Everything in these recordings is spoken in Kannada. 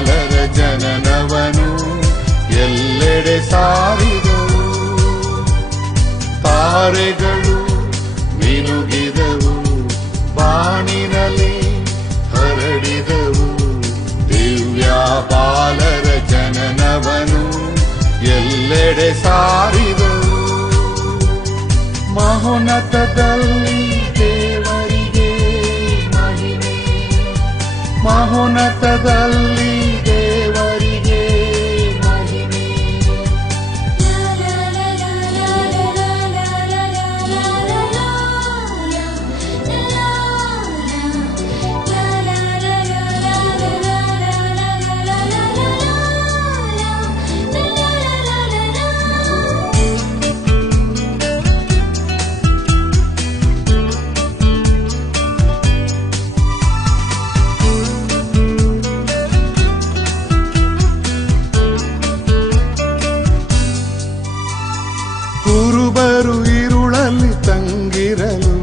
ಬಾಲರ ಜನನವನು ಎಲ್ಲೆಡೆ ಸಾರಿದವು. ತಾರೆಗಳು ಮಿನುಗಿದವು, ಬಾಣಿನಲ್ಲಿ ಹರಡಿದವು. ದಿವ್ಯ ಬಾಲರ ಜನನವನು ಎಲ್ಲೆಡೆ ಸಾರಿದವು. ಮಹೋನ್ನತದಲ್ಲಿ ದೇವರಿಗೆ ಮಹಿಮೆ, ಮಹೋನ್ನತದಲ್ಲಿ ದೇವರಿಗೆ ಮಹಿಮೆ. ಕುರುಬರು ಇರುಳಲ್ಲಿ ತಂಗಿರಲು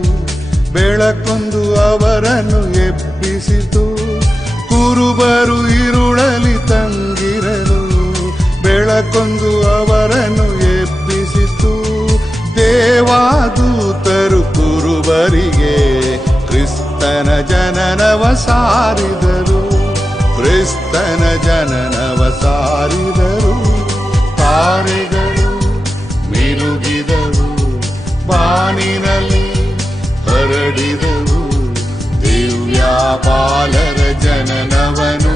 ಬೆಳಕೊಂದು ಅವರನ್ನು ಎಬ್ಬಿಸಿತು. ಕುರುಬರು ಇರುಳಲ್ಲಿ ತಂಗಿರಲು ಬೆಳಕೊಂದು ಅವರನ್ನು ಎಬ್ಬಿಸಿತು. ದೇವಾದೂತರು ಕುರುಬರಿಗೆ ಕ್ರಿಸ್ತನ ಜನನವ ಸಾರಿದರು, ಕ್ರಿಸ್ತನ ಜನನವ ಸಾರಿದರು. ತಾರೆಗಳು ಮಿನುಗಿದವು, ಬಾನಿನಲ್ಲಿ ಹರಡಿದವು. ದಿವ್ಯ ಬಾಲರ ಜನನವನು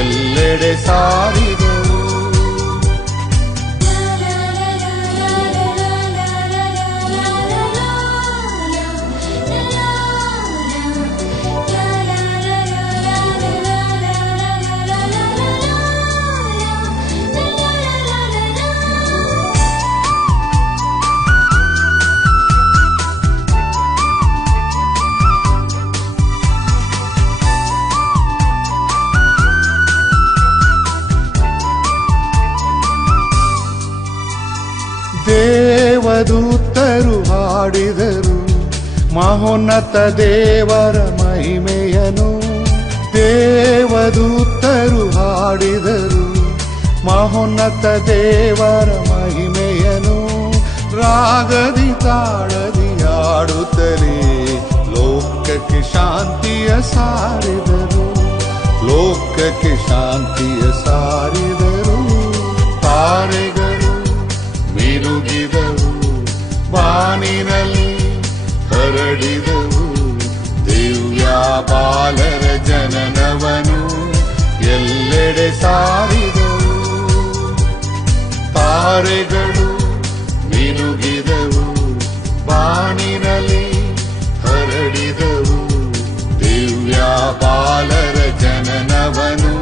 ಎಲ್ಲೆಡೆ ಸಾರಿದವು. ದೇವದೂತರು ಹಾಡಿದರು ಮಹೋನ್ನತ ದೇವರ ಮಹಿಮೆಯನು. ದೇವದೂತರು ಹಾಡಿದರು ಮಹೋನ್ನತ ದೇವರ ಮಹಿಮೆಯನು. ರಾಗದಿ ತಾಳದಿ ಹಾಡುತ್ತಲೇ ಲೋಕಕ್ಕೆ ಶಾಂತಿಯ ಸಾರಿದರು, ಲೋಕಕ್ಕೆ ಶಾಂತಿಯ ಸಾರಿದರು. ತಾರೆಗಳು ಮಿನುಗಿದವು, ಬಾನಿನಲ್ಲಿ ಹರಡಿದವು. ದಿವ್ಯ ಬಾಲರ ಜನನವನು ಎಲ್ಲೆಡೆ ಸಾರಿದವು. ತಾರೆಗಳು ಮಿನುಗಿದವು, ಬಾನಿನಲ್ಲಿ ಹರಡಿದವು. ದಿವ್ಯ ಬಾಲರ ಜನನವನು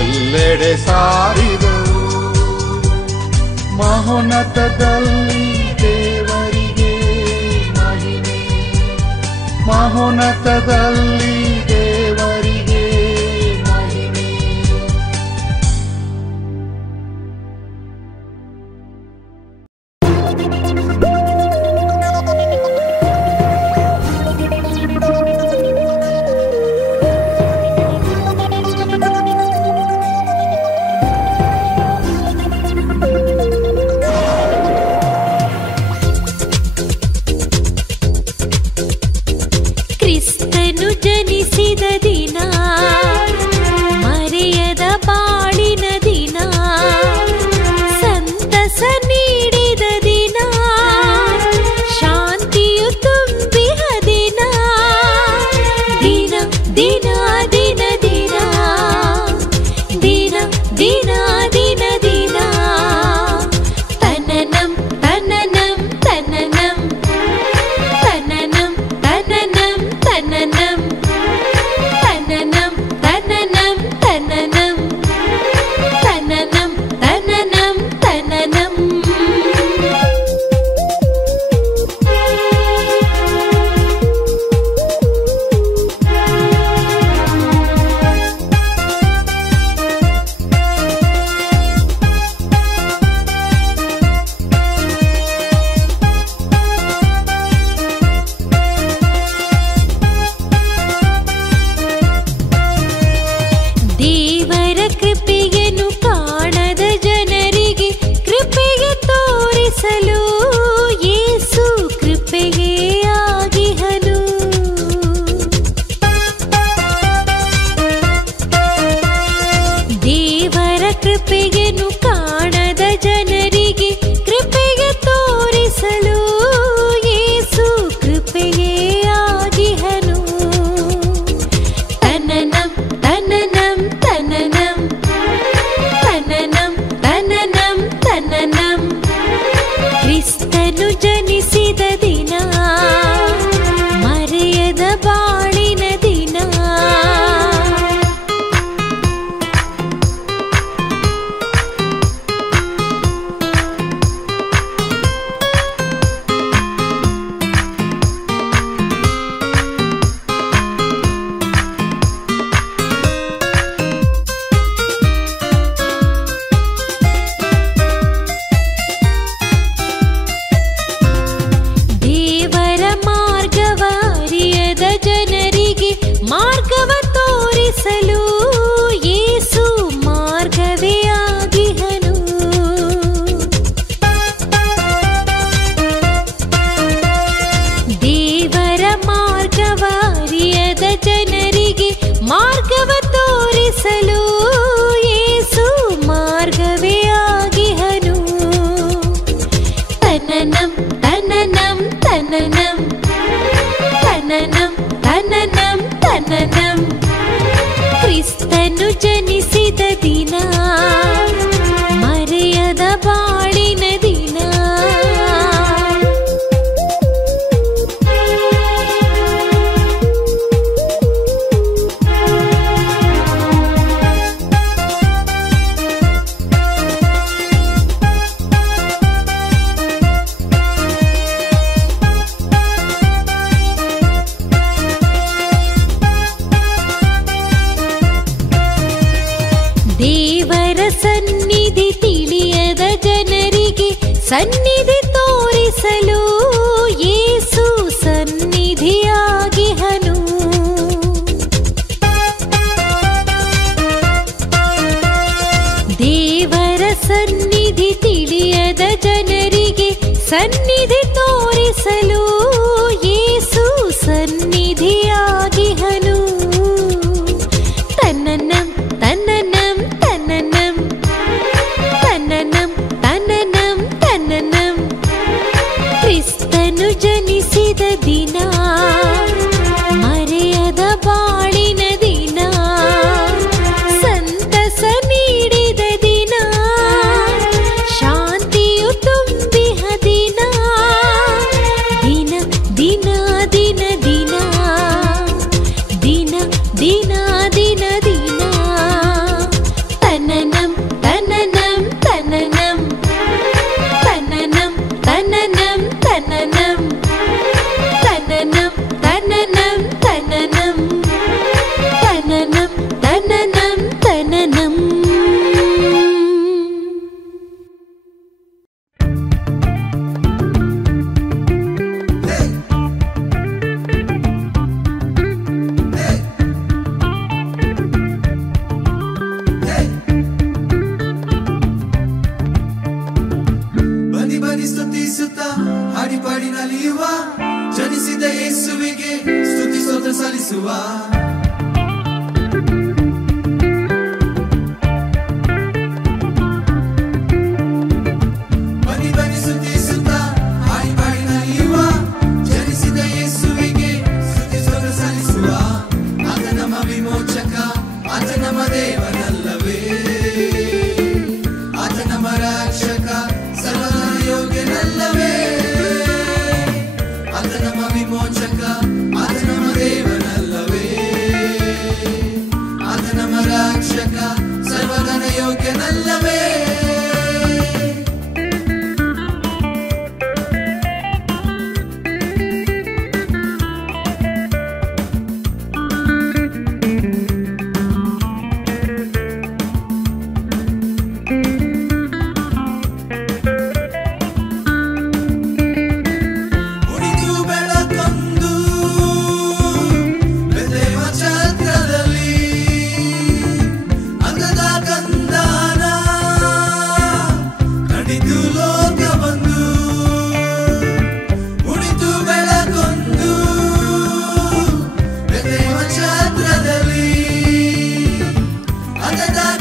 ಎಲ್ಲೆಡೆ ಸಾರಿದವು. ಮಹೋನ್ನತದಲ್ಲಿ ದೇವರಿಗೆ ಮಹಿಮೆ, ಮಹೋನ್ನತದಲ್ಲಿ ದೇವರಿಗೆ ಮಹಿಮೆ. ಕ್ರಿಸ್ತನು ಜನಿಸಿ ದೇವರ ಕೃಪೆಯನ್ನು ಕಾಣದ ಜನರಿಗೆ ಕೃಪೆಗೆ ತೋರಿಸಲು ಯೇಸು ಕೃಪೆಗೆ ಆಗಿಹನು. ದೇವರ ಕೃಪೆಯನ್ನು ಕಾಣದ ಜನರಿಗೆ ಕೃಪೆಗೆ ತೋರಿಸಲು ಯೇಸು ಕೃಪೆಗೆ ಆಗಿಹನು. ತನನಂ ತನನಂ ತನನಂ ತನನಂ ತನನಂ ತನನಂ. ಕ್ರಿಸ್ತನು ಜನಿಸಿದ ದಿನ ಮರೆಯದ ಬಾಳಿನ ದಿನ. ದೇವರ ಮಾರ್ಗವ ಅರಿಯದ ಜನರಿಗೆ ಮಾರ್ಗವ ತೋರಿಸಲು ಯೇಸು ಮಾರ್ಗವೇ ಆಗಿಹನು. ದೇವರ ಮಾರ್ಗವ ಅರಿಯದ ಜನರಿಗೆ ಮಾರ್ಗವ ತೋರಿಸಲು ಯೇಸು ಮಾರ್ಗವೇ ಆಗಿಹನು. ತನನಂ ತನನಂ ತನನಂ ತನನಂ ತನನಂ ತನನಂ. ಕ್ರಿಸ್ತನು ಜನಿಸಿದ ದಿನ ಮರೆಯದ ಬಾಳಿನ ದಿನ. ದೇವರ ಸನ್ನಿಧಿ ತಿಳಿಯದ ಜನರಿಗೆ ಸನ್ನಿಧಿ ತೋರಿಸಲು ಯೇಸು ಸನ್ನಿಧಿಯಾಗಿಹನು. ದೇವರ ಸನ್ನಿಧಿ ತಿಳಿಯದ ಜನರಿಗೆ ಸನ್ನಿಧಿ ತೋರಿಸಲು ಯೇಸು ಸನ್ನಿಧಿಯಾಗಿಹನು. ತನನಂ ತನನಂ ತನನಂ ತನನಂ ತನನಂ ತನನಂ. ಕ್ರಿಸ್ತನು ಜನಿಸಿದ ದಿನ ಮರೆಯದ ಬಾಳಿನ ದಿನ. ಸಂತಸ ನೀಡಿದ ದಿನ ಶಾಂತಿಯು ತುಂಬಿಹ ದಿನ. ದಿನ ದಿನ ದಿನ ದಿನ ದಿನ ದಿನ ದಿನ ದಿನ. ತನನಂ ತನನಂ ತನನಂ ತನನಂ ತನನಂ ತನನಂ ತನನಂ ತನನಂ ತನನಂ ತನನಂ ತನನಂ ತನನಂ. ಬನ್ನಿ ಬನ್ನಿ ಸ್ತುತಿಸುತ್ತ ಹಾಡಿ ಪಾಡಿ ನಲಿಯುವ ಜನಿಸಿದ ಯೇಸುವಿಗೆ ಸ್ತುತಿ ಸ್ತೋತ್ರ ಸಲ್ಲಿಸುವ. ಬನ್ನಿ ಬನ್ನಿ ಸ್ತುತಿಸುತ್ತ ಹಾಡಿ ಪಾಡಿ ನಲಿಯುವ ಜನಿಸಿದ ಯೇಸುವಿಗೆ ಸ್ತುತಿ ಸ್ತೋತ್ರ ಸಲ್ಲಿಸುವ. ಆತ ನಮ್ಮ ವಿಮೋಚಕ, ಆತ ನಮ್ಮ ದೇವನಲ್ಲವೇ, ಆತ ನಮ್ಮ ರಕ್ಷಕ, ಸರ್ವದ ಯೋಗ್ಯನಲ್ಲವೇ. ಆತ ನಮ್ಮ ವಿಮೋಚಕ, ಆತ ನಮ್ಮ ದೇವನಲ್ಲವೇ, ಆತ ನಮ್ಮ ರಕ್ಷಕ, ಸರ್ವದ ಯೋಗ್ಯನಲ್ಲವೇ.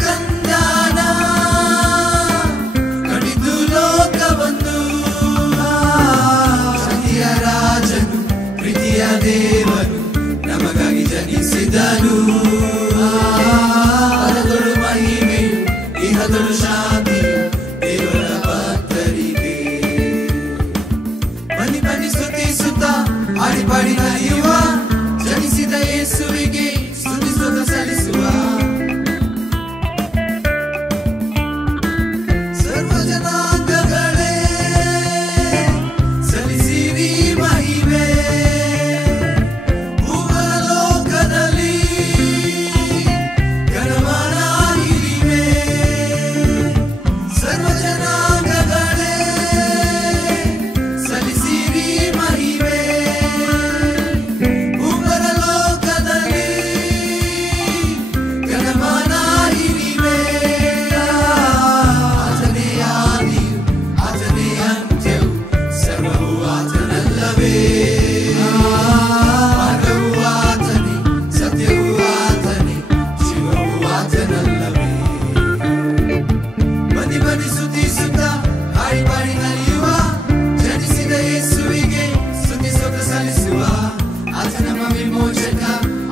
ಕಂದಾನ ಕಡಿದು ಲೋಕವನ್ನು ಸತಿಯ ರಾಜನು ಪ್ರೀತಿಯ ದೇವರು ನಮಗಾಗಿ ಜನಿಸಿದನು. ಪರದೊಳು ಮಹಿಮೆ ಇಹದೊಳು ಶಾಂತಿ ದೇವರ ಭಕ್ತರಿಗೆ. ಬನ್ನಿ ಬನ್ನಿ ಸ್ತುತಿಸುತ್ತ ಹಾಡಿ ಪಾಡಿ ನಡೆಯುವ ಜನಿಸಿದ ಯೇಸುವಿಗೆ ಸ್ತುತಿಸುತ್ತ ಸಲ್ಲಿಸುವ. ಸರ್ವ ಜನಾಂಗಗಳೇ ಸಲ್ಲಿಸಿರಿ ಮಹಿಮೆ. ಭೂಲೋಕದಲ್ಲಿ ಘನವಾದ ಹಿರಿಮೆ. ಸರ್ವ ಜನಾಂಗಗಳೇ ಸಲ್ಲಿಸಿರಿ ಮಹಿಮೆ. ಭೂಲೋಕದಲ್ಲಿ ಘನವಾದ ಹಿರಿಮೆ. ಆತನೇ ಆದಿಯು ಆತನೇ ಅಂತ್ಯವು ಸರ್ವವು ಆತನಲ್ಲವೇ. ಮಾರ್ಗವು ಆತನೇ ಸತ್ಯವೂ ಆತನೇ ಜೀವವೂ ಆತನಲ್ಲವೇ. ಬನ್ನಿ ಬನ್ನಿ ಸ್ತುತಿಸುತ್ತ ಹಾಡಿ ಪಾಡಿ ನಡೆಯುವ ಜನಿಸಿದ ಯೇಸುವಿಗೆ ಸ್ತುತಿಸುತ್ತ ಸಲ್ಲಿಸುವ. ಆತ ನಮ್ಮ ವಿಮೋಚಕ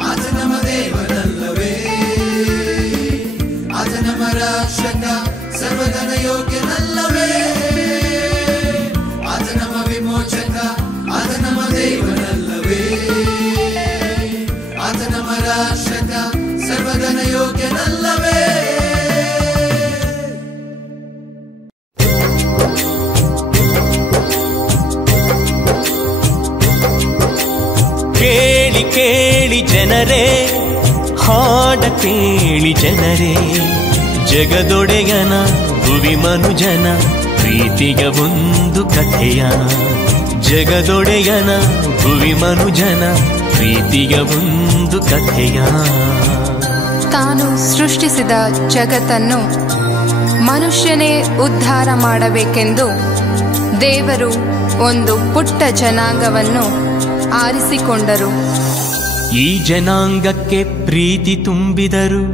ಆತ ನಮ್ಮ ದೇವರಲ್ಲವೇ. ಆತ ನಮ್ಮ ರಕ್ಷಕ ಸರ್ವಗಣ ಯೋಗ್ಯನಲ್ಲವೇ. ಆತ ನಮ್ಮ ವಿಮೋಚಕ ಆತ ನಮ್ಮ ದೇವರಲ್ಲವೇ. ಆತ ನಮ್ಮ ರಕ್ಷಕ ಸರ್ವಗಣ ಯೋಗ್ಯನಲ್ಲವೇ. ಕೇಳಿ ಕೇಳಿ ಜನರೇ, ಹಾಡ ಕೇಳಿ ಜನರೇ, ಜಗದೊಡೆಯನ ಭುವಿ ಮನುಜನ ಪ್ರೀತಿಯ ಒಂದು ಕಥೆಯ. ಜಗದೊಡೆಯನ ಭುವಿ ಮನುಜನ ಪ್ರೀತಿಯ ಒಂದು ಕಥೆಯ. ತಾನು ಸೃಷ್ಟಿಸಿದ ಜಗತ್ತನ್ನು ಮನುಷ್ಯನೇ ಉದ್ಧಾರ ಮಾಡಬೇಕೆಂದು ದೇವರು ಒಂದು ಪುಟ್ಟ ಜನಾಂಗವನ್ನು ಆರಿಸಿಕೊಂಡರು. ಈ ಜನಾಂಗಕ್ಕೆ ಪ್ರೀತಿ ತುಂಬಿದರು,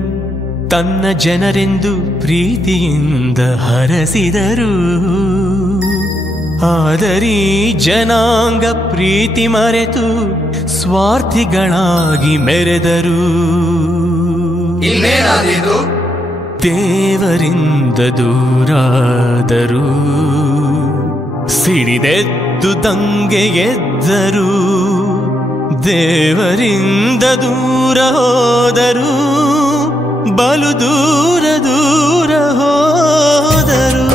ತನ್ನ ಜನರೆಂದು ಪ್ರೀತಿಯಿಂದ ಹರಸಿದರು. ಆದರೀ ಜನಾಂಗ ಪ್ರೀತಿ ಮರೆತು ಸ್ವಾರ್ಥಿಗಳಾಗಿ ಮೆರೆದರು. ದೇವರಿಂದ ದೂರಾದರು, ಸಿಡಿದೆದ್ದು ದಂಗೆ ಎದ್ದರು. ದೇವರಿಂದ ದೂರ ಹೋದರು, ಬಲು ದೂರ ದೂರ ಹೋದರು.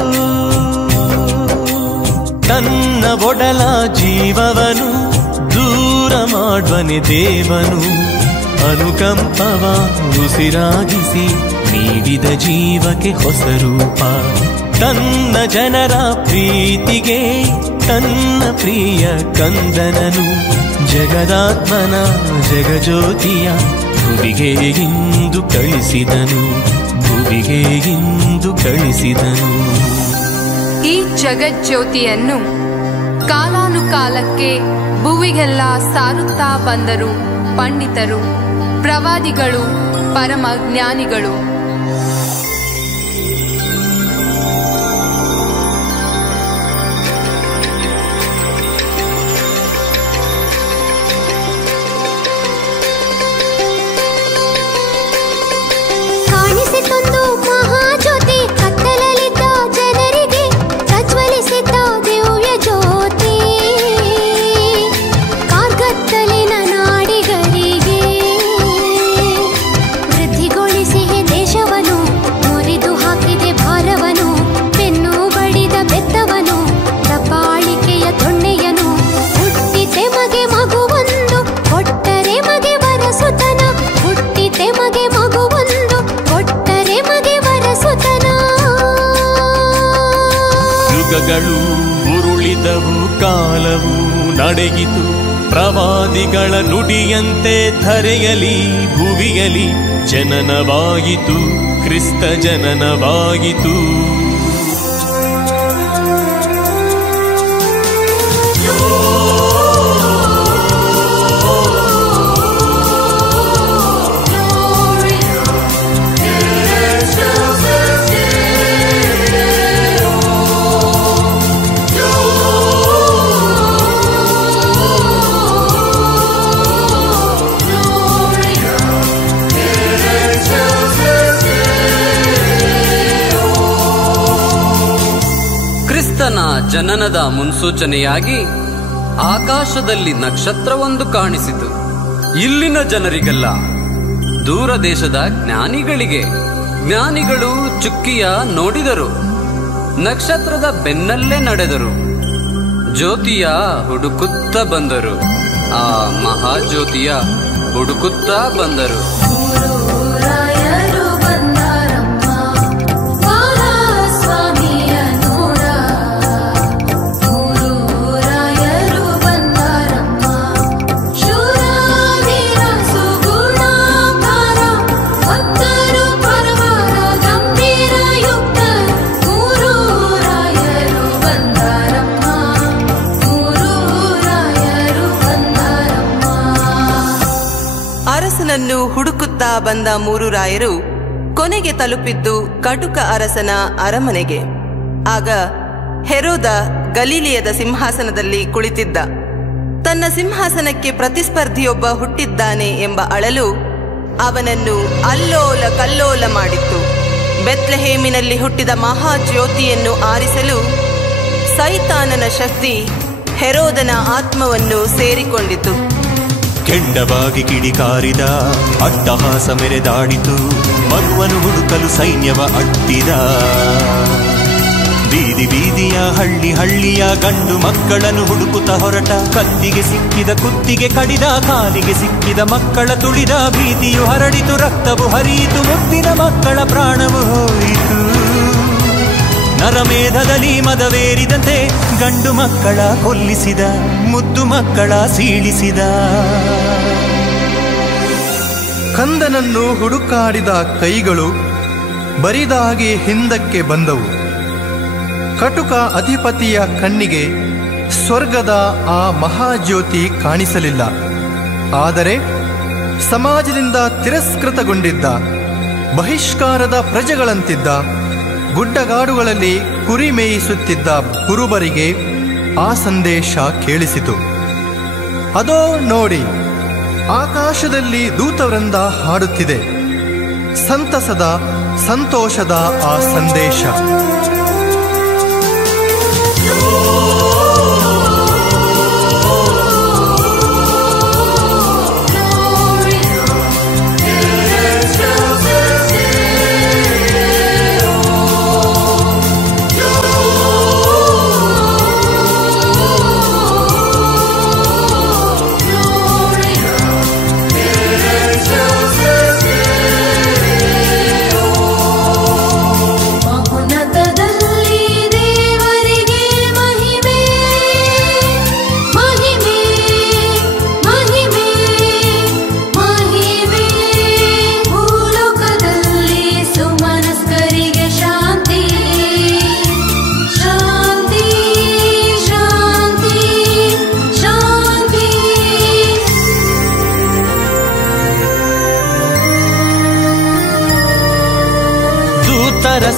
ತನ್ನ ಒಡಲ ಜೀವವನು ದೂರ ಮಾಡುವನೆ ದೇವನು. ಅನುಕಂಪವ ಉಸಿರಾಗಿಸಿ ನೀಡಿದ ಜೀವಕ್ಕೆ ಹೊಸ ರೂಪ. ತನ್ನ ಜನರ ಪ್ರೀತಿಗೆ ತನ್ನ ಪ್ರಿಯ ಕಂದನನು. ಜಗದಾತ್ಮನ ಜಗಜ್ಯೋತಿಯ ಭುವಿಗೆ ಇಂದು ಕಳಿಸಿದನು. ಭುವಿಗೆ ಇಂದು ಕಳಿಸಿದನು. ಈ ಜಗಜ್ಯೋತಿಯನ್ನು ಕಾಲಾನುಕಾಲಕ್ಕೆ ಭುವಿಗೆಲ್ಲ ಸಾರುತ್ತಾ ಬಂದರು ಪಂಡಿತರು, ಪ್ರವಾದಿಗಳು, ಪರಮ ಜ್ಞಾನಿಗಳು. ಕಾಣಿಸಿತೊಂದು ಮಹಾಜ್ಯೋತಿ, ಕತ್ತಲಲ್ಲಿದ್ದ ಜನರಿಗೆ ಪ್ರಜ್ವಲಿಸಿದ್ದ ದಿವ್ಯ ಜ್ಯೋತಿ. ಕಾರ್ಗತ್ತಲಿನ ನಾಡಿಗರಿಗೆ ವೃದ್ಧಿಗೊಳಿಸಿ ದೇಶವನ್ನು ಮುರಿದು ಹಾಕಿದೆ ಭಾರವನು. ಬೆನ್ನು ಬಡಿದ ಬೆತ್ತವನು, ದಬ್ಬಾಳಿಕೆಯ ದೊಣ್ಣೆಯನು. ಹುಟ್ಟಿತೆ ಮಗೆ ಮಗುವೊಂದು, ಕೊಟ್ಟರೆ ಮಗೆ ವರಸುತನ. ಹುಟ್ಟಿತೆ ಮಗೆ ಮಗುವೊಂದು, ಕೊಟ್ಟರೆ ಮಗೆ ವರಸುತನ. ಯುಗಗಳು ಉರುಳಿದವು, ಕಾಲವು ನಡೆಯಿತು. ಪ್ರವಾದಿಗಳ ನುಡಿಯಂತೆ ಧರೆಯಲಿ ಭುವಿಯಲಿ ಜನನವಾಯಿತು, ಕ್ರಿಸ್ತ ಜನನವಾಯಿತು. Glory, yes, ಜನನದ ಮುನ್ಸೂಚನೆಯಾಗಿ ಆಕಾಶದಲ್ಲಿ ನಕ್ಷತ್ರವೊಂದು ಕಾಣಿಸಿತು. ಇಲ್ಲಿನ ಜನರಿಗೆಲ್ಲ, ದೂರ ದೇಶದ ಜ್ಞಾನಿಗಳು ಚುಕ್ಕಿಯ ನೋಡಿದರು, ನಕ್ಷತ್ರದ ಬೆನ್ನಲ್ಲೇ ನಡೆದರು, ಜ್ಯೋತಿಯ ಹುಡುಕುತ್ತ ಬಂದರು, ಆ ಮಹಾಜ್ಯೋತಿಯ ಹುಡುಕುತ್ತ ಬಂದರು. ಅರಸನನ್ನು ಹುಡುಕುತ್ತಾ ಬಂದ ಮೂರು ರಾಯರು ಕೊನೆಗೆ ತಲುಪಿದ್ದು ಕಟುಕ ಅರಸನ ಅರಮನೆಗೆ. ಆಗ ಹೆರೋದ ಗಲೀಲಿಯದ ಸಿಂಹಾಸನದಲ್ಲಿ ಕುಳಿತಿದ್ದ. ತನ್ನ ಸಿಂಹಾಸನಕ್ಕೆ ಪ್ರತಿಸ್ಪರ್ಧಿಯೊಬ್ಬ ಹುಟ್ಟಿದ್ದಾನೆ ಎಂಬ ಅಳಲು ಅವನನ್ನು ಅಲ್ಲೋಲ ಕಲ್ಲೋಲ ಮಾಡಿತ್ತು. ಬೆತ್ಲೆಹೇಮಿನಲ್ಲಿ ಹುಟ್ಟಿದ ಮಹಾಜ್ಯೋತಿಯನ್ನು ಆರಿಸಲು ಸೈತಾನನ ಶಕ್ತಿ ಹೆರೋದನ ಆತ್ಮವನ್ನು ಸೇರಿಕೊಂಡಿತು. ಕೆಂಡವಾಗಿ ಕಿಡಿಕಾರಿದ, ಅಟ್ಟಹಾಸ ಮೆರೆದಾಡಿತು, ಮಗುವನ್ನು ಹುಡುಕಲು ಸೈನ್ಯವ ಅಟ್ಟಿದ. ಬೀದಿ ಬೀದಿಯ ಹಳ್ಳಿಯ ಗಂಡು ಮಕ್ಕಳನ್ನು ಹುಡುಕುತ್ತ ಹೊರಟ, ಕತ್ತಿಗೆ ಸಿಕ್ಕಿದ ಕುತ್ತಿಗೆ ಕಡಿದ, ಕಾಲಿಗೆ ಸಿಕ್ಕಿದ ಮಕ್ಕಳ ತುಳಿದ. ಭೀತಿಯು ಹರಡಿತು, ರಕ್ತವು ಹರಿಯಿತು, ಮುದ್ದಿನ ಮಕ್ಕಳ ಪ್ರಾಣವು ಹೋಯಿತು. ನರಮೇಧದಲ್ಲಿ ಮದವೇರಿದಂತೆ ಗಂಡು ಮಕ್ಕಳ ಕೊಲ್ಲಿಸಿದ, ಮುದ್ದು ಮಕ್ಕಳ ಸೀಳಿಸಿದ. ಕಂದನನ್ನು ಹುಡುಕಾಡಿದ ಕೈಗಳು ಬರಿದಾಗಿ ಹಿಂದಕ್ಕೆ ಬಂದವು. ಕಟುಕ ಅಧಿಪತಿಯ ಕಣ್ಣಿಗೆ ಸ್ವರ್ಗದ ಆ ಮಹಾಜ್ಯೋತಿ ಕಾಣಿಸಲಿಲ್ಲ. ಆದರೆ ಸಮಾಜದಿಂದ ತಿರಸ್ಕೃತಗೊಂಡಿದ್ದ, ಬಹಿಷ್ಕಾರದ ಪ್ರಜೆಗಳಂತಿದ್ದ, ಗುಡ್ಡಗಾಡುಗಳಲ್ಲಿ ಕುರಿ ಮೇಯಿಸುತ್ತಿದ್ದ ಕುರುಬರಿಗೆ ಆ ಸಂದೇಶ ಕೇಳಿಸಿತು. ಅದೋ ನೋಡಿ, ಆಕಾಶದಲ್ಲಿ ದೂತವೃಂದ ಹಾಡುತ್ತಿದೆ, ಸಂತಸದ ಸಂತೋಷದ ಆ ಸಂದೇಶ.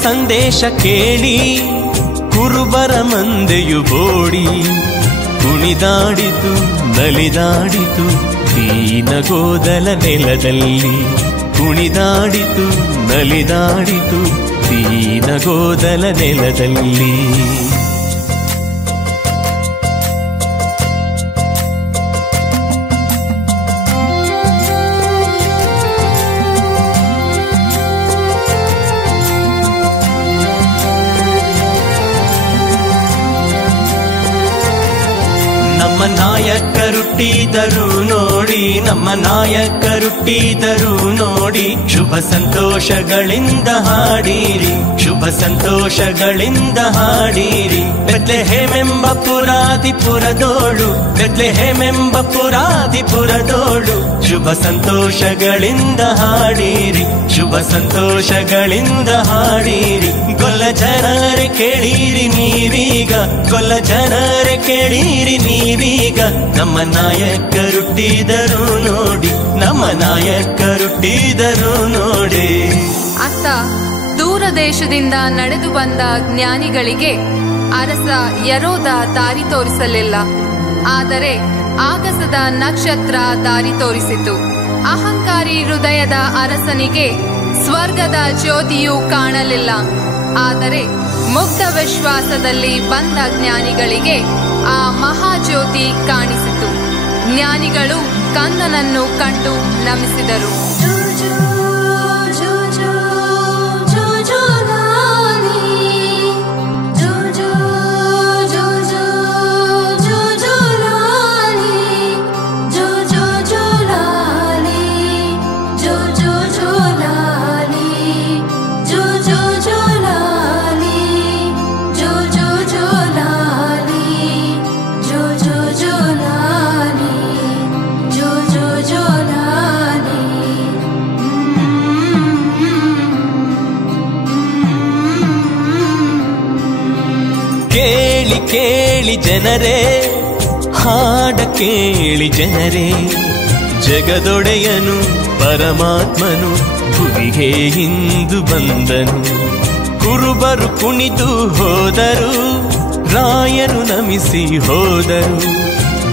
ಸಂದೇಶ ಕೇಳಿ ಕುರುಬರ ಮಂದೆಯು ಬೋಡಿ ಕುಣಿದಾಡಿತು, ನಲಿದಾಡಿತು ದೀನಗೋದಲ ನೆಲದಲ್ಲಿ. ಕುಣಿದಾಡಿತು, ನಲಿದಾಡಿತು ದೀನಗೋದಲ ನೆಲದಲ್ಲಿ. ನಮ್ಮ ನಾಯಕರುಟ್ಟಿದರು ನೋಡಿ, ನಮ್ಮ ನಾಯಕರುಟ್ಟಿದರು ನೋಡಿ, ಶುಭ ಸಂತೋಷಗಳಿಂದ ಹಾಡಿರಿ, ಶುಭ ಸಂತೋಷಗಳಿಂದ ಹಾಡಿರಿ. ಬೆತ್ಲೆಹೇಮೆಂಬ ಪುರಾದಿಪುರದೋಳು, ಬೆತ್ಲೆಹೇಮೆಂಬ ಪುರಾದಿಪುರದೋಳು, ಶುಭ ಸಂತೋಷಗಳಿಂದ ಹಾಡಿರಿ, ಶುಭ ಸಂತೋಷಗಳಿಂದ ಹಾಡಿರಿ. ಗೊಲ್ಲ ಜನರೇ ಕೇಳಿರಿ ನೀವೀಗ, ಗೊಲ್ಲ ಜನರೇ ಕೇಳಿರಿ ನೀವೀಗ, ನಮ್ಮ ನಾಯಕರುಟ್ಟಿದರು ನೋಡಿ, ನಮ್ಮ ನಾಯಕರುಟ್ಟಿದರು ನೋಡಿ. ಅತ್ತ ದೂರ ದೇಶದಿಂದ ನಡೆದು ಬಂದ ಜ್ಞಾನಿಗಳಿಗೆ ಅರಸ ಯರೋದ ದಾರಿ ತೋರಿಸಲಿಲ್ಲ. ಆದರೆ ಆಗಸದ ನಕ್ಷತ್ರ ದಾರಿ ತೋರಿಸಿತು. ಅಹಂಕಾರಿ ಹೃದಯದ ಅರಸನಿಗೆ ಸ್ವರ್ಗದ ಜ್ಯೋತಿಯು ಕಾಣಲಿಲ್ಲ. ಆದರೆ ಮುಗ್ಧ ವಿಶ್ವಾಸದಲ್ಲಿ ಬಂದ ಜ್ಞಾನಿಗಳಿಗೆ ಆ ಮಹಾಜ್ಯೋತಿ ಕಾಣಿಸಿತು. ಜ್ಞಾನಿಗಳು ಕಂದನನ್ನು ಕಂಡು ನಮಿಸಿದರು. ಕೇಳಿ ಕೇಳಿ ಜನರೇ, ಹಾಡ ಕೇಳಿ ಜನರೇ, ಜಗದೊಡೆಯನು ಪರಮಾತ್ಮನು ಭುವಿಗೆ ಇಂದು ಬಂದನು. ಕುರುಬರು ಕುಣಿದು ಹೋದರು, ರಾಯನು ನಮಿಸಿ ಹೋದರು.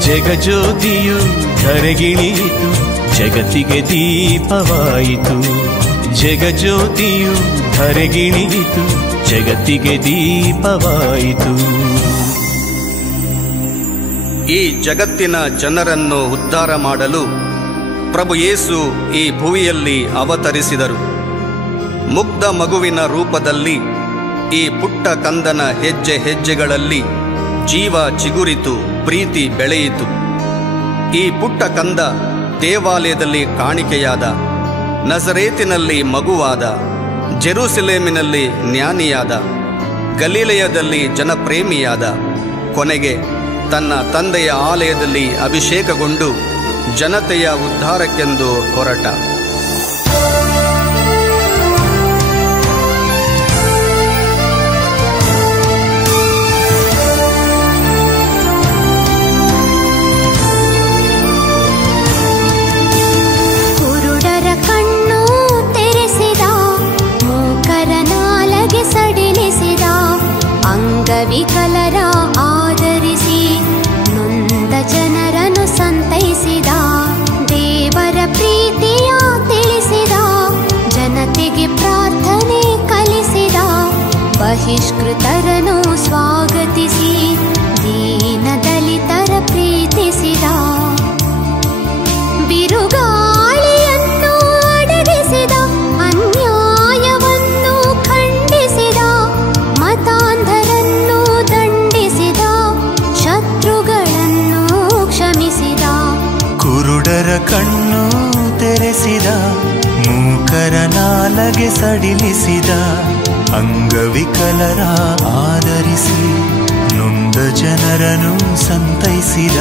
ಜಗಜ್ಯೋತಿಯು ಧರೆಗಿಳಿಯಿತು, ಜಗತ್ತಿಗೆ ದೀಪವಾಯಿತು. ಜಗಜ್ಯೋತಿಯು ಧರೆಗಿಳಿಯಿತು, ಜಗತ್ತಿಗೆ ದೀಪವಾಯಿತು. ಈ ಜಗತ್ತಿನ ಜನರನ್ನು ಉದ್ಧಾರ ಮಾಡಲು ಪ್ರಭು ಯೇಸು ಈ ಭುವಿಯಲ್ಲಿ ಅವತರಿಸಿದರು. ಮುಗ್ಧ ಮಗುವಿನ ರೂಪದಲ್ಲಿ ಈ ಪುಟ್ಟ ಕಂದನ ಹೆಜ್ಜೆ ಹೆಜ್ಜೆಗಳಲ್ಲಿ ಜೀವ ಚಿಗುರಿತು, ಪ್ರೀತಿ ಬೆಳೆಯಿತು. ಈ ಪುಟ್ಟ ಕಂದ ದೇವಾಲಯದಲ್ಲಿ ಕಾಣಿಕೆಯಾದ, ನಜರೇತಿನಲ್ಲಿ ಮಗುವಾದ, ಜೆರೂಸಲೇಮಿನಲ್ಲಿ ಜ್ಞಾನಿಯಾದ, ಗಲೀಲೆಯದಲ್ಲಿ ಜನಪ್ರೇಮಿಯಾದ, ಕೊನೆಗೆ ತನ್ನ ತಂದೆಯ ಆಲಯದಲ್ಲಿ ಅಭಿಷೇಕಗೊಂಡು ಜನತೆಯ ಉದ್ಧಾರಕ್ಕೆಂದು ಹೊರಟ. ಅಂಗವಿಕಲರ ಆದರಿಸಿ ನೊಂದ ಜನರನ್ನು ಸಂತೈಸಿದ, ದೇವರ ಪ್ರೀತಿಯ ತಿಳಿಸಿದ, ಜನತೆಗೆ ಪ್ರಾರ್ಥನೆ ಕಲಿಸಿದ, ಬಹಿಷ್ಕೃತರನ್ನು ಸ್ವಾಗತಿಸಿ ದೀನ ದಲಿತರ ಪ್ರೀತಿಸಿದ, ಬಿರುಗಾಳಿಯನ್ನು ಅಡಗಿಸಿದ, ಅನ್ಯಾಯವನ್ನು ಖಂಡಿಸಿದ, ಮತಾಂಧರನ್ನು ದಂಡಿಸಿದ, ಶತ್ರುಗಳನ್ನು ಕ್ಷಮಿಸಿದ, ಕುರುಡರ ಕಣ್ಣು ತೆರೆಸಿದ, ಮೂಕರ ನಾಲಗೆ ಸಡಿಲಿಸಿದ, ಅಂಗವಿಕಲರ ಆದರಿಸಿ ನೊಂದ ಜನರನ್ನು ಸಂತೈಸಿದ.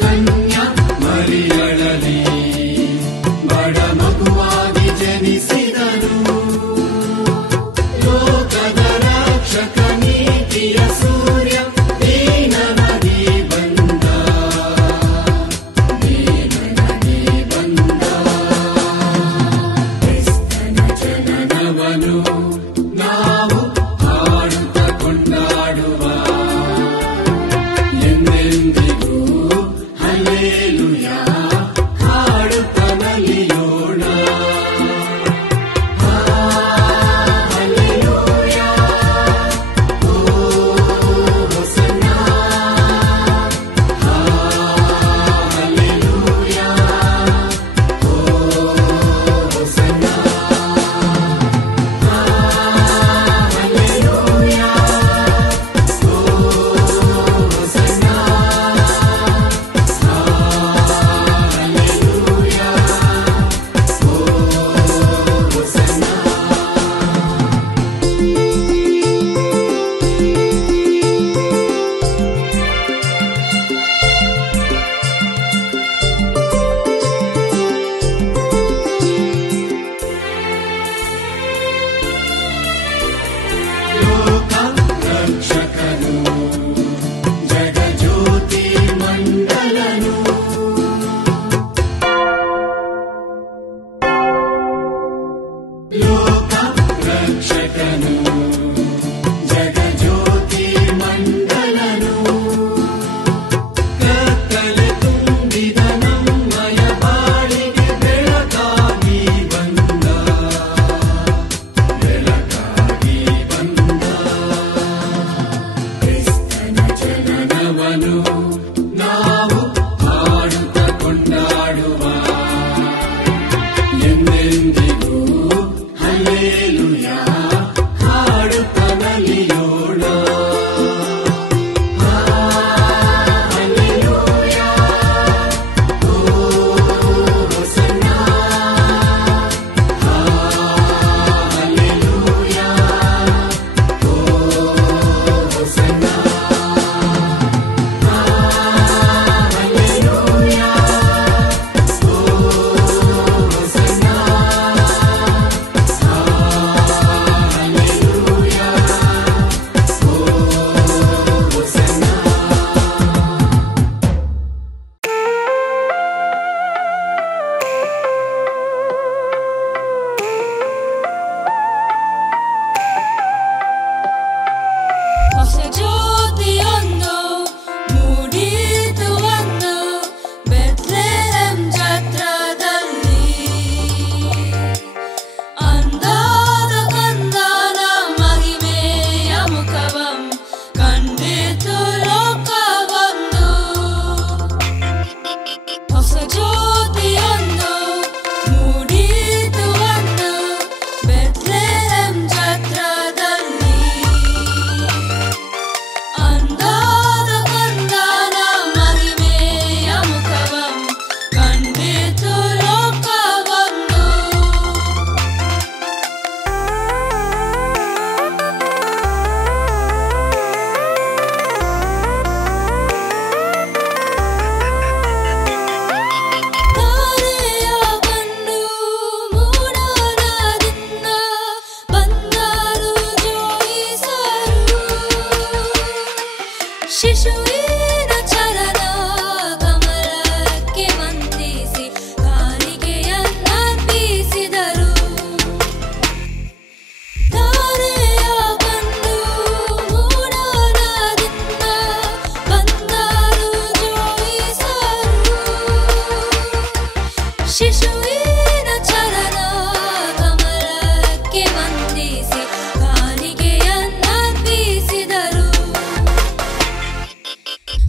ಕನ್ಯಾ ಮರಿಯಳಲಿ ಬಡ ಮಗುವ ಶಿಶುವಿನ ಚರಣ ಕಮಲಕ್ಕೆ ವಂದಿಸಿ ಕಾಣಿಕೆಯನ್ನರ್ಪಿಸಿದರು.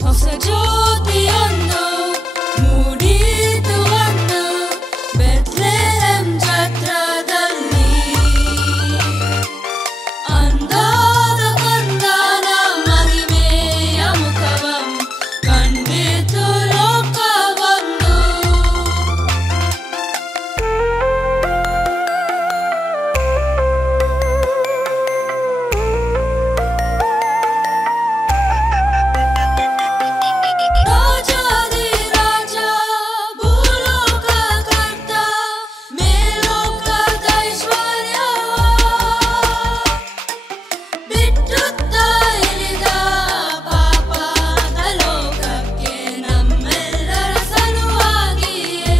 ಹೊಸ ಜ್ಯೋತಿಯನ್ನು ಮೂಡಿತು ಅಣ್ಣ ಬೆತ್ಲೆಹೆಮ್ ಛತ್ರದಲ್ಲಿ. ಅಂದಾದ ಕಂದನ ಮಹಿಮೆಯ ಮುಖವಂ ಕಂಡಿತು ಲೋಕವೊಂದು. ರಾಜಾದಿ ರಾಜ ಭೂಲೋಕ ಕರ್ತ ಮೇಲೋಕದ ಐಶ್ವರ್ಯ ಬಿಟ್ಟುತ್ತ ಇಳಿದ ಪಾಪದ ಲೋಕಕ್ಕೆ ನಮ್ಮೆಲ್ಲರ ಸಲುವಾಗಿಯೇ.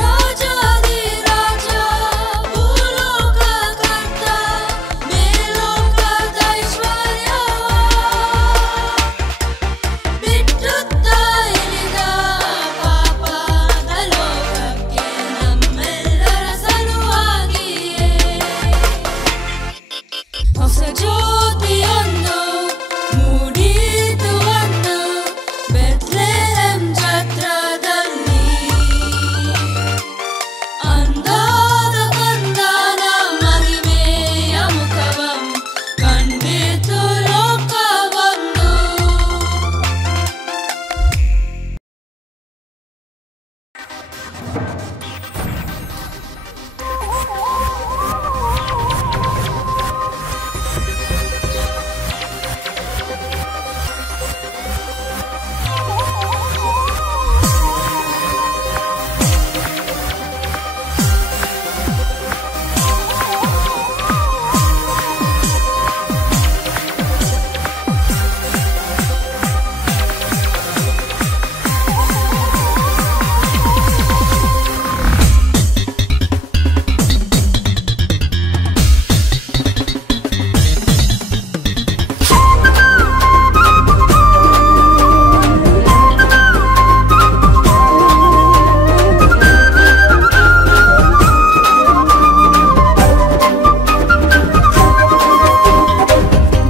ರಾಜಾದಿ ರಾಜ ಭೂಲೋಕ ಕರ್ತ ಮೇಲೋಕದ ಐಶ್ವರ್ಯ ಬಿಟ್ಟುತ್ತ ಇಳಿದ ಪಾಪದ ಲೋಕಕ್ಕೆ ನಮ್ಮೆಲ್ಲರ ಸಲುವಾಗಿಯೇ. ಹೊಸ ಜ್ಯೋತಿಯನ್ನು ಮೂಡಿತು ಅಣ್ಣ ಬೆತ್ಲೆಹೆಮ್ ಛತ್ರದಲ್ಲಿ. ಅಂದಾದ ಕಂದನ ಮಹಿಮೆಯ ಮುಖವಂ ಕಂಡಿತು ಲೋಕವೊಂದು.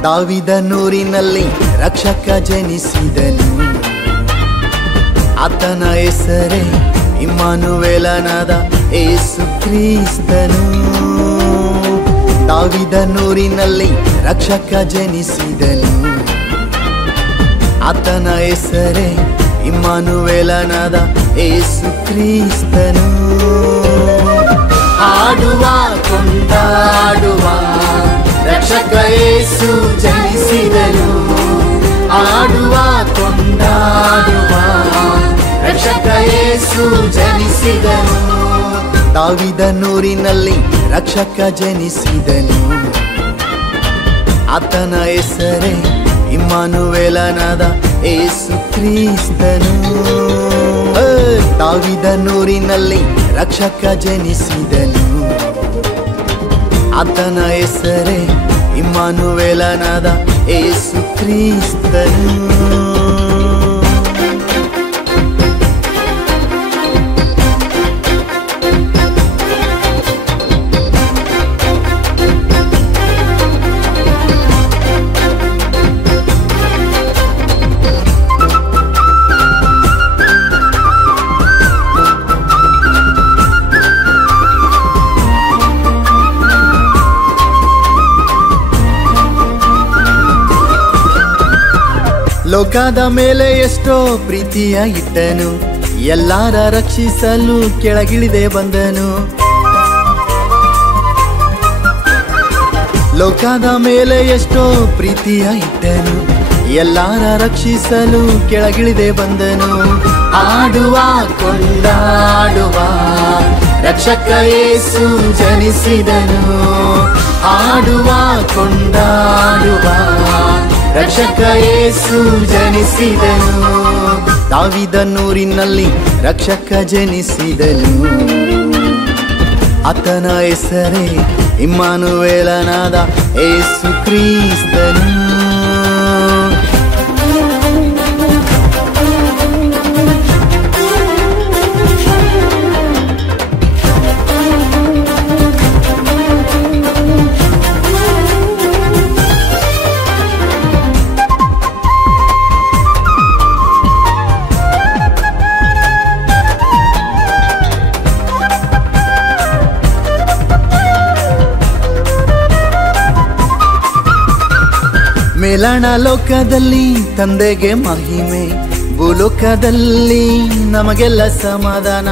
ದಾವಿದನೂರಿನಲ್ಲಿ ರಕ್ಷಕ ಜನಿಸಿದನು. ಆತನ ಹೆಸರೇ ಇಮ್ಮಾನುವೇಲನಾದ ಯೇಸು ಕ್ರಿಸ್ತನು. ದಾವಿದನೂರಿನಲ್ಲಿ ರಕ್ಷಕ ಜನಿಸಿದನು. ಆತನ ಹೆಸರೇ ಇಮ್ಮಾನುವೇಲನಾದ ಯೇಸು ಕ್ರಿಸ್ತನು. ಹಾಡುವ ಕೊಂಡಾಡುವ ರಕ್ಷಕ ಯೇಸು ಜನಿಸಿದನು. ಆಡುವ ಕೊಂಡಾಡುವ ರಕ್ಷಕ ಯೇಸು ಜನಿಸಿದನು. ದಾವಿದನೂರಿನಲ್ಲಿ ರಕ್ಷಕ ಜನಿಸಿದನು. ಆತನ ಹೆಸರೇ ಇಮ್ಮಾನುವೇಲನಾದ ಯೇಸು ಕ್ರಿಸ್ತನು. ದಾವಿದನೂರಿನಲ್ಲಿ ರಕ್ಷಕ ಜನಿಸಿದನು. ಆತನ ಹೆಸರೇ ಇಮ್ಮಾನುವೇಲನಾದ ಯೇಸು ಕ್ರಿಸ್ತನು. ಲೋಕದ ಮೇಲೆ ಎಷ್ಟೋ ಪ್ರೀತಿಯ ಇಟ್ಟನು. ಎಲ್ಲಾರ ರಕ್ಷಿಸಲು ಕೆಳಗಿಳಿದೆ ಬಂದನು. ಲೋಕದ ಮೇಲೆ ಎಷ್ಟೋ ಪ್ರೀತಿಯ ಇಟ್ಟನು. ಎಲ್ಲಾರ ರಕ್ಷಿಸಲು ಕೆಳಗಿಳಿದೆ ಬಂದನು. ಆಡುವ ಕೊಂಡಾಡುವ ರಕ್ಷಕ ಯೇಸು ಜನಿಸಿದನು. ಆಡುವ ಕೊಂಡಾಡುವ ರಕ್ಷಕ ಯೇಸು ಜನಿಸಿದನು. ದಾವಿದನೂರಿನಲ್ಲಿ ರಕ್ಷಕ ಜನಿಸಿದನು. ಆತನ ಹೆಸರೇ ಇಮ್ಮಾನುವೇಲನಾದ ಯೇಸು ಕ್ರಿಸ್ತನು. ಮೇಲಣ ಲೋಕದಲ್ಲಿ ತಂದೆಗೆ ಮಹಿಮೆ, ಭೂಲೋಕದಲ್ಲಿ ನಮಗೆಲ್ಲ ಸಮಾಧಾನ.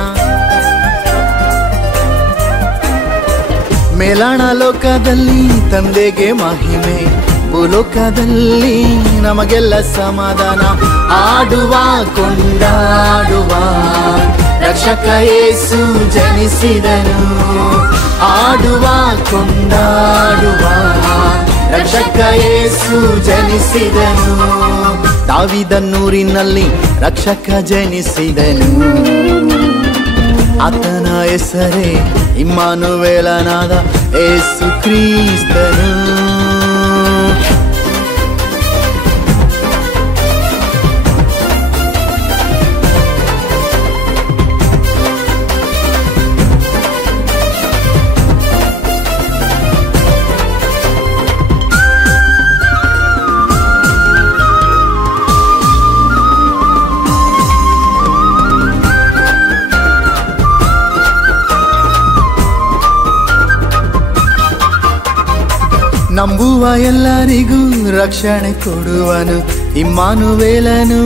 ಮೇಲಣ ಲೋಕದಲ್ಲಿ ತಂದೆಗೆ ಮಹಿಮೆ, ಭೂಲೋಕದಲ್ಲಿ ನಮಗೆಲ್ಲ ಸಮಾಧಾನ. ಆಡುವ ಕೊಂಡಾಡುವ ರಕ್ಷಕ ಯೇಸು ಜನಿಸಿದನು. ಆಡುವ ಕೊಂಡಾಡುವ ರಕ್ಷಕ ಯೇಸು ಜನಿಸಿದನು. ದಾವೀದನೂರಿನಲ್ಲಿ ರಕ್ಷಕ ಜನಿಸಿದನು. ಆತನ ಹೆಸರೇ ಇಮ್ಮಾನುವೇಲನಾದ ಯೇಸು ಕ್ರಿಸ್ತನು. ನಂಬುವ ಎಲ್ಲರಿಗೂ ರಕ್ಷಣೆ ಕೊಡುವನು, ಇಮ್ಮಾನುವೇಲನು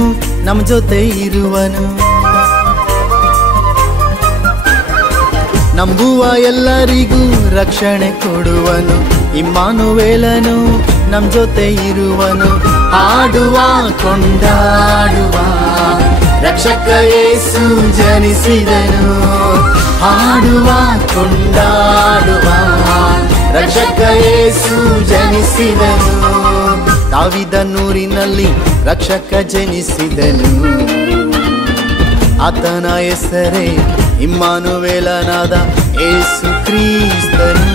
ನಮ್ಮ ಜೊತೆ ಇರುವನು. ನಂಬುವ ಎಲ್ಲರಿಗೂ ರಕ್ಷಣೆ ಕೊಡುವನು, ಇಮ್ಮಾನುವೇಲನು ನಮ್ಮ ಜೊತೆ ಇರುವನು. ಹಾಡುವ ಕೊಂಡಾಡುವ ರಕ್ಷಕ ಯೇಸು ಜನಿಸಿದನು. ಹಾಡುವ ಕೊಂಡಾಡುವ ರಕ್ಷಕ ಯೇಸು ಜನಿಸಿದನು. ದಾವೀದನೂರಿನಲ್ಲಿ ರಕ್ಷಕ ಜನಿಸಿದನು. ಆತನ ಹೆಸರೇ ಇಮ್ಮಾನುವೇಲನಾದ ಯೇಸು ಕ್ರಿಸ್ತನು.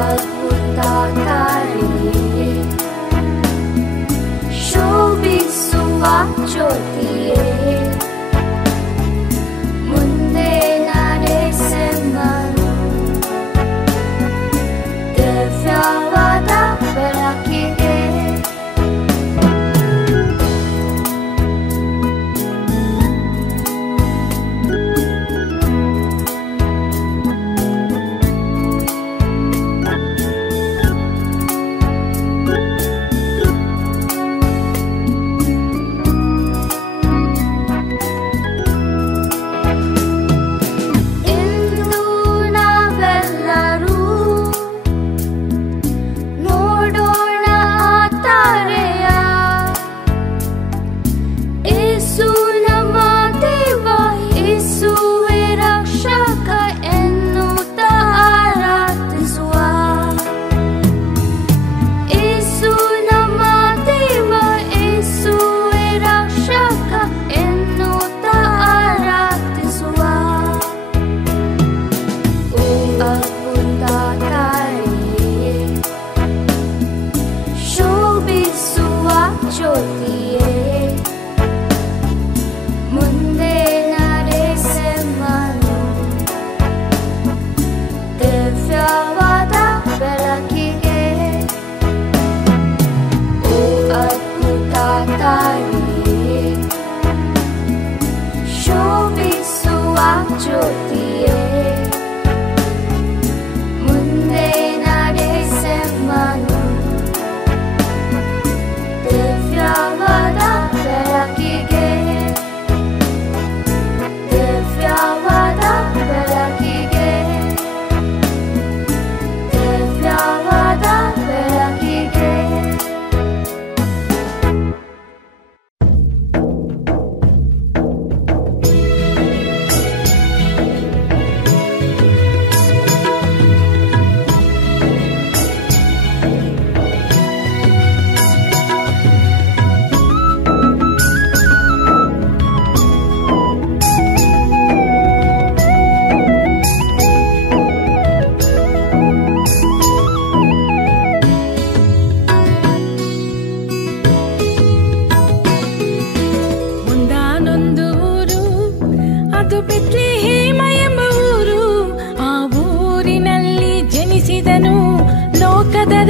ಅದ್ಭುತಕಾರಿ ಶೋಭಿಸುವ ಜ್ಯೋತಿಯೇ ಮುಂದೆ ನಡೆಸೆಮ್ಮನು ದಿವ್ಯವಾದ ಬೆಳಕಿಗೆ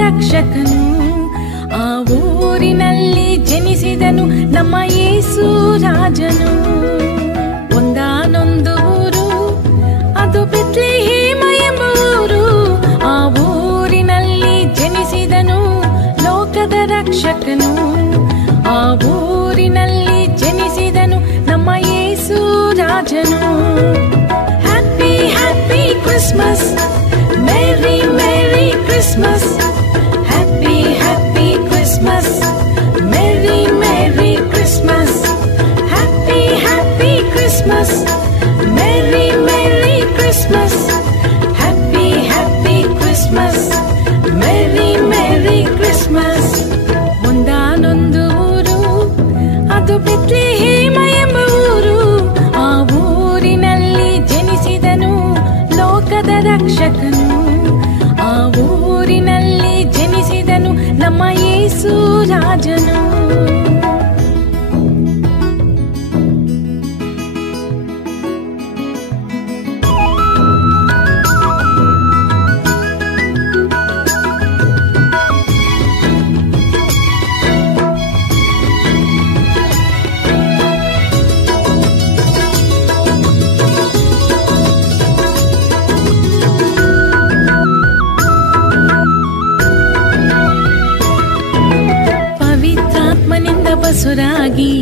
ರಕ್ಷಕನು ಆ ಊರಿನಲ್ಲಿ ಜನಿಸಿದನು ನಮ್ಮ ಯೇಸು ರಾಜನು. ಒಂದಾನೊಂದು ಊರು ಅದು ಬೆತ್ಲೆಹೇಮ ಎಂಬ ಊರು. ಆ ಊರಿನಲ್ಲಿ ಜನಿಸಿದನು ಲೋಕದ ರಕ್ಷಕನು. ಆ ಊರಿನಲ್ಲಿ ಜನಿಸಿದನು ನಮ್ಮ ಯೇಸು ರಾಜನು. Happy happy Christmas, merry merry Christmas. Happy happy Christmas, merry merry Christmas. Happy happy Christmas, merry merry Christmas. Happy happy Christmas, merry merry Christmas. ಒಂದಾನೊಂದು ಊರು ಅದು ಬೆತ್ಲೆಹೇಮ ಎಂಬ ಊರು. ಆ ಊರಿನಲ್ಲಿ ಜನಿಸಿದನು ಲೋಕದ ರಕ್ಷಕನು. ಆ ಊರಿನಲ್ಲಿ ಜನಿಸಿದನು ನಮ್ಮ ಯೇಸು ರಾಜನು. ಬಸುರಾಗಿ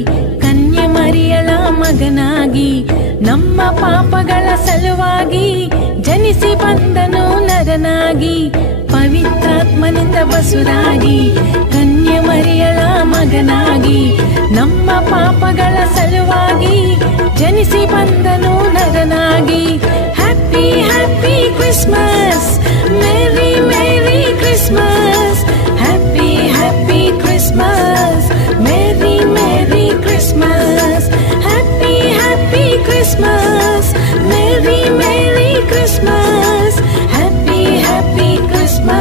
ಕನ್ಯೆ ಮರಿಯಳ ಮಗನಾಗಿ ನಮ್ಮ ಪಾಪಗಳ ಸಲುವಾಗಿ ಜನಿಸಿ ಬಂದನು ನರನಾಗಿ. ಪವಿತ್ರಾತ್ಮನಿಂದ ಬಸುರಾಗಿ ಕನ್ಯೆ ಮರಿಯಳ ಮಗನಾಗಿ ನಮ್ಮ ಪಾಪಗಳ ಸಲುವಾಗಿ ಜನಿಸಿ ಬಂದನು ನರನಾಗಿ. Happy happy Christmas, merry merry Christmas. Happy happy Christmas, merry merry Christmas. Happy happy Christmas, merry merry Christmas. Happy happy Christmas.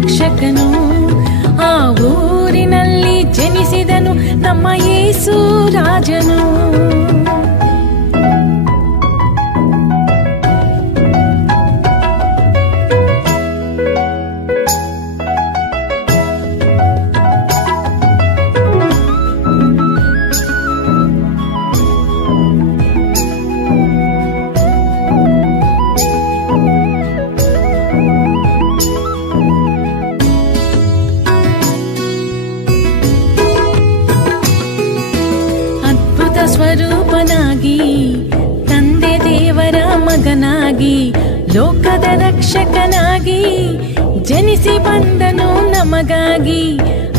ರಕ್ಷಕನು. ಆ ಊರಿನಲ್ಲಿ ಜನಿಸಿದನು ನಮ್ಮ ಯೇಸು ರಾಜನು. ಸ್ವರೂಪನಾಗಿ ತಂದೆ ದೇವರ ಮಗನಾಗಿ ಲೋಕದ ರಕ್ಷಕನಾಗಿ ಜನಿಸಿ ಬಂದನು ನಮಗಾಗಿ.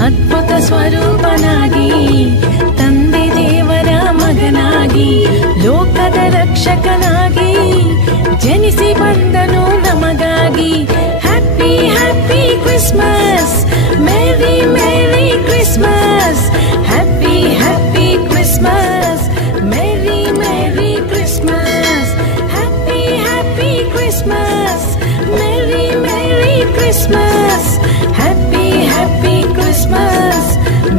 ಅದ್ಭುತ ಸ್ವರೂಪನಾಗಿ ತಂದೆ ದೇವರ ಮಗನಾಗಿ ಲೋಕದ ರಕ್ಷಕನಾಗಿ ಜನಿಸಿ ಬಂದನು ನಮಗಾಗಿ. Happy happy Christmas, merry merry Christmas, happy happy Christmas, merry merry Christmas, happy happy Christmas, merry merry Christmas, happy happy Christmas,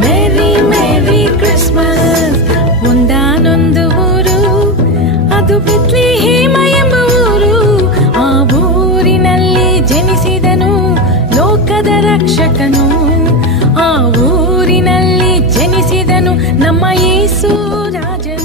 merry merry Christmas. ಒಂದಾನೊಂದು ಊರು, ಅದು ಬೆತ್ಲೆಹೇಮ ಎಂಬ ಊರು. ಆ ಊರಿನಲ್ಲಿ ಜನಿಸಿದನು ಲೋಕದ ರಕ್ಷಕನು. ಆ ಊರಿನಲ್ಲಿ ಜನಿಸಿದನು ನಮ್ಮ ಯೇಸು ರಾಜನು.